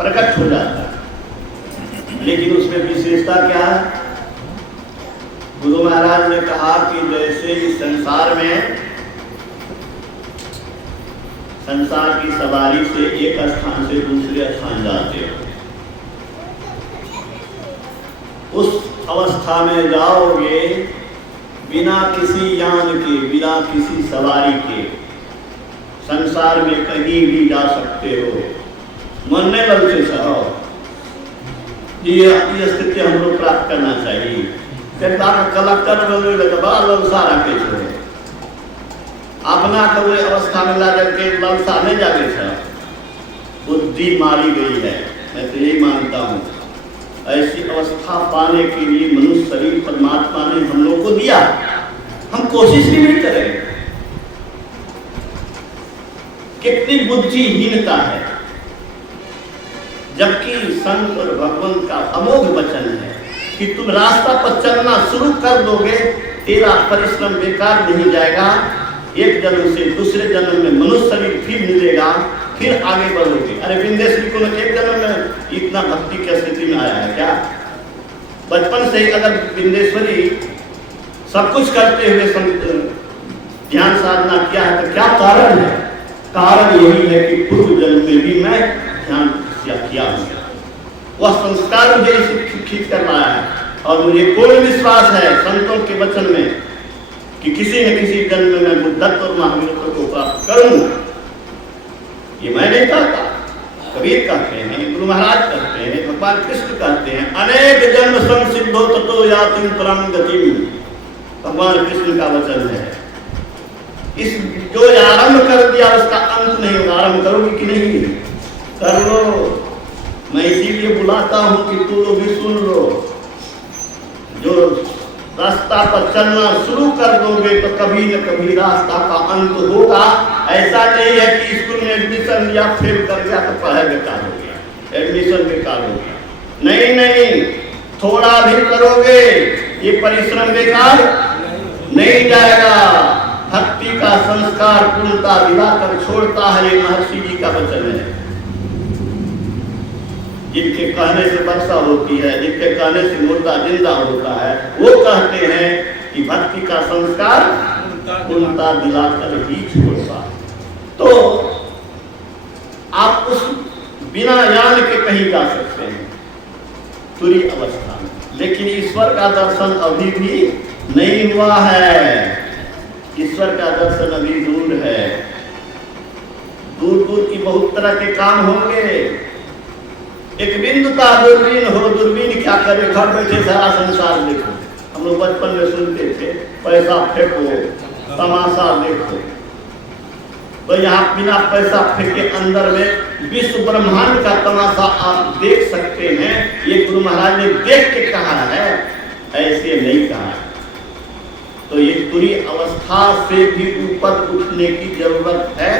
प्रकट हो जाता है। लेकिन उसमें विशेषता क्या है? गुरु महाराज ने कहा कि जैसे इस संसार में संसार की सवारी से एक स्थान से दूसरे स्थान जाते हो, उस अवस्था में जाओगे बिना किसी यान के, बिना किसी सवारी के, संसार में कहीं भी जा सकते हो, मरने बल से सहो। ये स्थिति हम लोग प्राप्त करना चाहिए। कलेक्टर सारा कैसे है अपना कौन अवस्था में ला करके ललसा नहीं जागे था, बुद्धि मारी गई है। मैं तो यही मानता हूँ, ऐसी अवस्था पाने के लिए मनुष्य शरीर परमात्मा ने हम लोग को दिया, हम कोशिश भी नहीं करें। कितनी बुद्धिहीनता है, जबकि संत और भगवान का अमोघ वचन है कि तुम रास्ता पर चलना शुरू कर दोगे, तेरा परिश्रम बेकार नहीं जाएगा। एक जन्म से दूसरे जन्म में मनुष्य शरीर फिर मिलेगा, फिर आगे बढ़ोगे। अरे विंध्येश्वरी को एक जन्म में इतना भक्ति की स्थिति में आया है क्या? बचपन से ही अगर विंध्येश्वरी सब कुछ करते हुए ध्यान साधना किया है तो क्या कारण है? कारण यही है कि पूर्व जन्म में भी मैं ध्यान किया हूं। वह संस्कार मुझे खींच कर लाया है और मुझे पूर्ण विश्वास है संतों के वचन में कि किसी न किसी जन्म में मैं बुद्धत्व और महावीरत्व को प्राप्त करूंगा। ये मैं नहीं कहता, कबीर कहते हैं, गुरु महाराज कहते हैं, भगवान कृष्ण कहते हैं, अनेक जन्म संसिद्धो ततो याति परम गतिम। भगवान कृष्ण का वचन है। इस जो आरंभ कर दिया उसका अंत नहीं होगा। आरंभ करोगे कि नहीं? कर लो। मैं इसीलिए बुलाता हूं कि तुम लोग भी सुन लो। जो रास्ता पर चलना शुरू कर दोगे तो कभी न कभी रास्ता का अंत होगा। ऐसा नहीं है कि स्कूल में एडमिशन लिया, फेल कर गया तो पढ़ाई बेकार हो गया, एडमिशन बेकार हो गया। नहीं नहीं, थोड़ा भी करोगे ये परिश्रम बेकार नहीं जाएगा। भक्ति का संस्कार पूर्णता दिलाकर छोड़ता है, ये महर्षि जी का वचन है। जिनके कहने से वर्षा होती है, जिनके कहने से मुर्दा जिंदा होता है, वो कहते हैं कि भक्ति का संस्कार पूर्णता दिलाकर ही छोड़ता है। तो आप उस बिना यान के कहीं जा सकते हैं तुरी अवस्था में, लेकिन ईश्वर का दर्शन अभी भी नहीं हुआ है। ईश्वर का दर्शन अभी दूर है। दूर दूर की बहुत तरह के काम होंगे। एक बिंदुता दूरबीन हो, दूरबीन क्या करे, घर बैठे सारा संसार देखो। हम लोग बचपन में सुनते थे, पैसा फेंको, तमाशा देखो। तो यहाँ बिना पैसा फेंके अंदर में विश्व ब्रह्मांड का तमाशा आप देख सकते हैं। ये गुरु महाराज ने देख के कहा है, ऐसे नहीं कहा। तो ये पूरी अवस्था से भी ऊपर उठने की जरूरत है।